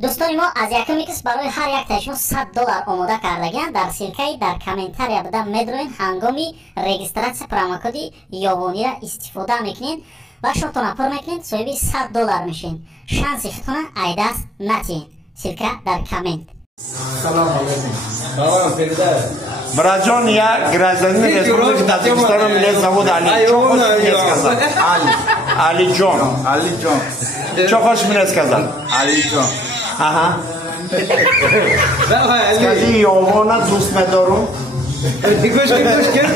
دوستان ما از یکمی کس برای هر یک تایشون $100 آماده کردگن. در سیرکای در کامنتاری بده میدروین هنگامی رجیستراسیون پروموکودی یابانی را استفاده میکنین و شما پر میکنین صاحب $100 میشین. شانسی خودتون ایدست نتین. سیرکا در کامنت. سلام علیکم. سلام پیرده. برای جان یا گرازنی رسپوبلیک تاجیکستان ملی زبود علی چه خوش می‌نیست کازن علی جان چه خوش می‌نیست کازن علی جان آها کازی یووانا دوست مدارم گوش کن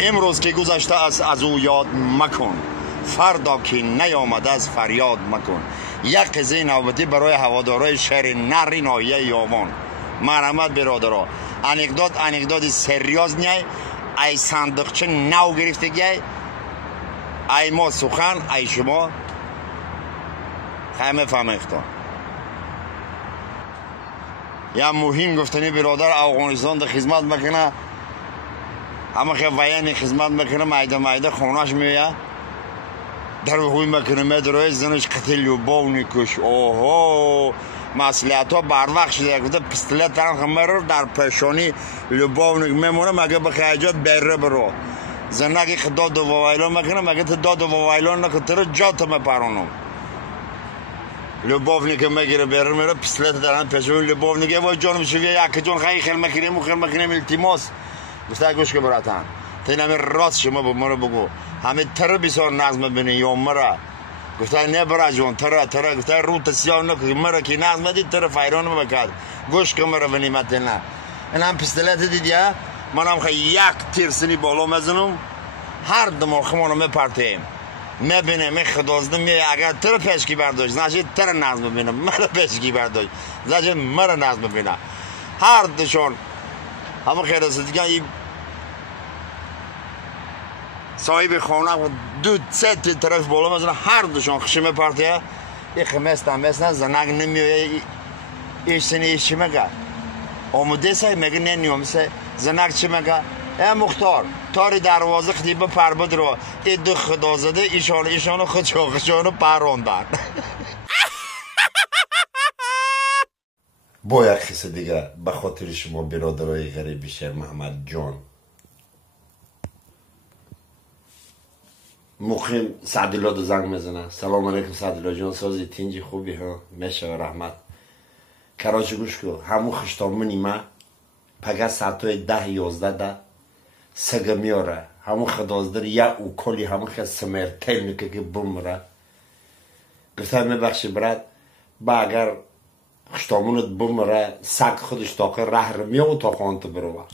امروز که گذشته از او یاد مکن فردا که نیامده از فریاد مکن. یک قضیه نوبتی برای هوادارای شهر نری ناحیه یاوان. مرحمت برادرها، انکدوت سریاز نیای ای صندوقچه نو گرفتگی ای ما سخن ای شما همه فهمیختان. یا مهم گفتنی برادر افغانستان در خدمت میکنه، اما که ویانی خدمت میکنه مایده خونش میویه در وقوی میکنه میدروی زنش قتل لوباونی کش. اوهو مسئولیت ها بر وقت شده گفته پستلت ترم خمر در پیشانی لوباونی میمونه مگه به خیجات بره برو زنگی که داد و وایلان میکنه مگه تو داد و وایلان نکن تر جات میپرانم. لوباونی که میگیره بره میره پستلت درن پیشانی لوباونی که وای جانم شویه یک جان خیلی خیلی مکنیم التماس گفته گوش که براتن تینمی راست شما با مرا بگو همه تر بسیار نظم بینی یا مرا گفته نه برا جون تر گفته رو تسیار نکن مرا که نظم دید تر فیران بکرد گوش که مرا بنیمت نه این هم پستلت دیدیا من هم خیلی یک تیرسنی بالا مزنم هر دماغ منو میپرتیم میبینه میخدازدم اگر تر پیشکی برداشت نشید تر نظم ببینم مرا پیشکی برداشت زجه مرا نظم ببینم هر دشون همه خیلی است دیگه صاحب خانه دو سه طرف بالا میزنه هر دوشون خشمه پرتیه این خمست هم مثلا زنگ نمیویه ایش سنی ایش چی مگه آموده سای مگه نمیومسه زنگ چی مگه ای مختار تاری دروازه خطیبه پربد رو ای دو خدا زده ایشانو خودشانو پروندن. با یک خیصه دیگه به خاطر شما برادرای غریبی شهر محمد جان مقیم سعدالله دو زنگ میزنه. سلام علیکم سعدالله جان سازی تینجی خوبی ها میشه رحمت کراچی گوش کو همون خشتامونی ما پگه ساعتای 10-11 سگه میاره همون خدازدر یا او کلی همون خد سمیر تیل میکه که بمره گفته میبخشی برد با اگر خشتامونت بمره سگ خودش تاقه ره رو میام و تاقه آنتو برو